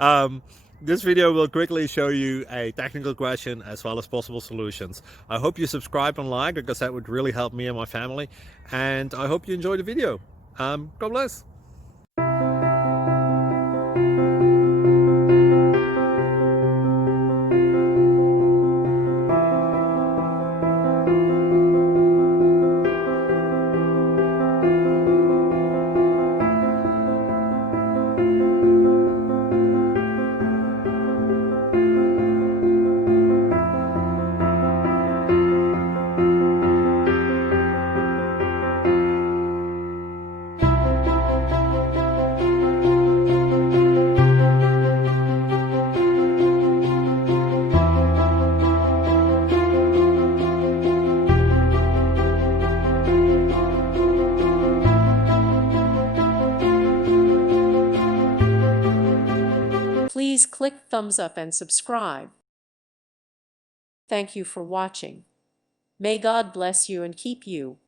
um, this video will quickly show you a technical question as well as possible solutions. I hope you subscribe and like, because that would really help me and my family. And I hope you enjoy the video. God bless. Please click thumbs up and subscribe. Thank you for watching. May God bless you and keep you.